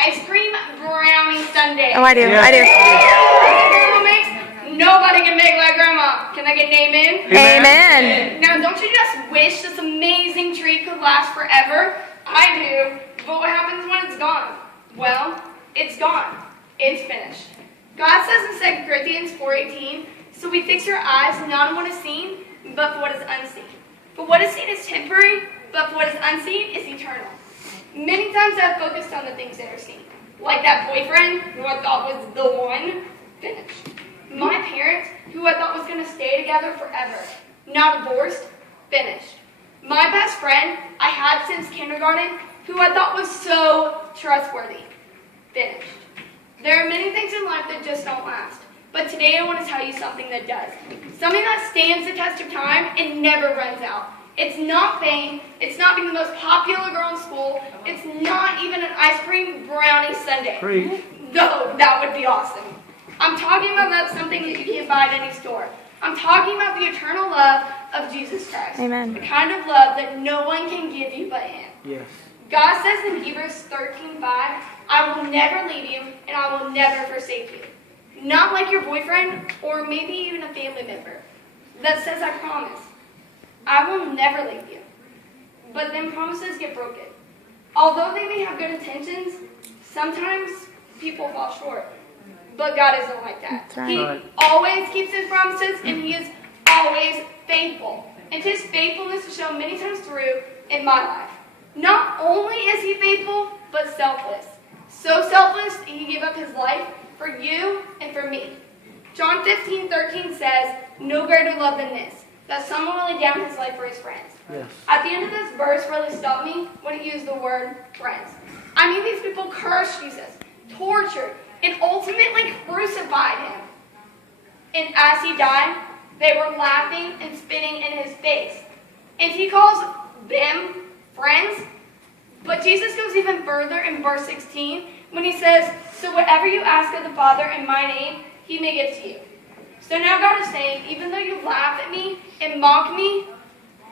ice cream brownie sundae. Oh, I do. Yeah. I do. Grandma makes, nobody can make like Grandma. Can I get an amen? Amen. Now, don't you just wish this amazing treat could last forever? I do. But what happens when it's gone? Well, it's gone. It's finished. God says in 2 Corinthians 4:18, so we fix our eyes not on what is seen, but for what is unseen. For what is seen is temporary, but for what is unseen is eternal. Many times I've focused on the things that are seen. Like that boyfriend who I thought was the one, finished. My parents, who I thought was going to stay together forever, now divorced, finished. My best friend I had since kindergarten, who I thought was so trustworthy, finished. There are many things in life that just don't last. But today I want to tell you something that does. Something that stands the test of time and never runs out. It's not fame. It's not being the most popular girl in school. It's not even an ice cream brownie sundae. Though that would be awesome. I'm talking about that's something that you can't buy at any store. I'm talking about the eternal love of Jesus Christ. Amen. The kind of love that no one can give you but Him. Yes. God says in Hebrews 13:5, I will never leave you and I will never forsake you. Not like your boyfriend or maybe even a family member that says I promise. I will never leave you. But then promises get broken. Although they may have good intentions, sometimes people fall short. But God isn't like that. That's right. He always keeps His promises and He is always faithful. And His faithfulness is shown many times through in my life. Not only is He faithful, but selfless. So selfless, He gave up His life for you and for me. John 15:13 says, no greater love than this, that someone will lay down His life for His friends. Yes. At the end of this verse really stopped me when it used the word friends. I mean, these people cursed Jesus, tortured, and ultimately crucified Him. And as He died, they were laughing and spitting in His face. And He calls them friends. But Jesus goes even further in verse 16 when He says, so whatever you ask of the Father in my name, He may give to you. So now God is saying, even though you laugh at me and mock me,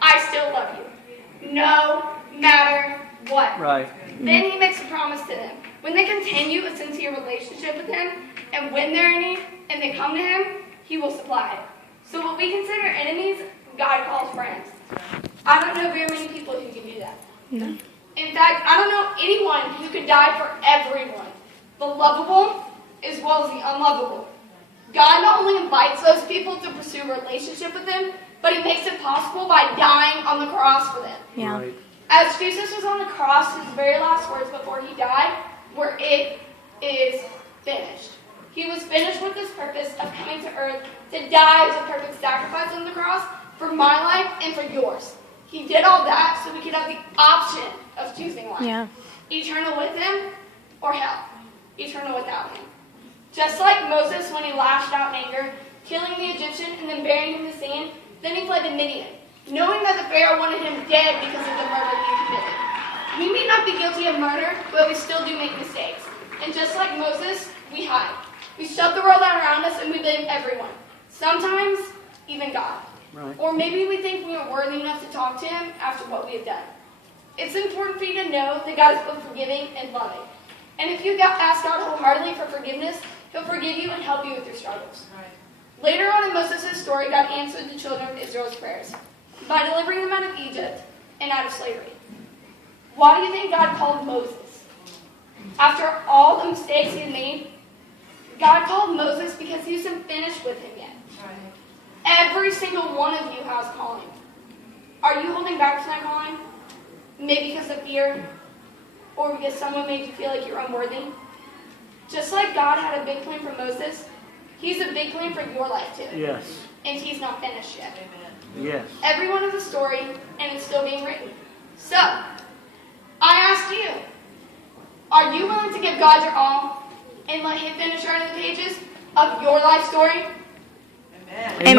I still love you. No matter what. Right. Then He makes a promise to them. When they continue a sincere relationship with Him, and when they're in need, and they come to Him, He will supply it. So what we consider enemies, God calls friends. I don't know very many people who can do that. No. In fact, I don't know anyone who could die for everyone. The lovable as well as the unlovable. God not only invites those people to pursue a relationship with Him, but He makes it possible by dying on the cross for them. Yeah. Right. As Jesus was on the cross, His very last words before He died were, it is finished. He was finished with His purpose of coming to earth to die as a perfect sacrifice on the cross for my life and for yours. He did all that so we could have the option of choosing life. Yeah. Eternal with Him or hell. Eternal without Him. Just like Moses when he lashed out in anger, killing the Egyptian and then burying him in the sand, then he fled to Midian, knowing that the Pharaoh wanted him dead because of the murder he committed. We may not be guilty of murder, but we still do make mistakes. And just like Moses, we hide. We shove the world around us and we blame everyone. Sometimes, even God. Right. Or maybe we think we are worthy enough to talk to Him after what we have done. It's important for you to know that God is both forgiving and loving. And if you ask God wholeheartedly for forgiveness, He'll forgive you and help you with your struggles. Right. Later on in Moses' story, God answered the children of Israel's prayers by delivering them out of Egypt and out of slavery. Why do you think God called Moses? After all the mistakes he had made, God called Moses because He wasn't finished with him yet. Right. Every single one of you has calling. Are you holding back from that calling? Maybe because of fear, or because someone made you feel like you're unworthy. Just like God had a big plan for Moses, He's a big plan for your life too. Yes. And He's not finished yet. Amen. Yes. Everyone has a story, and it's still being written. So, I ask you, are you willing to give God your all and let Him finish writing the pages of your life story? Amen.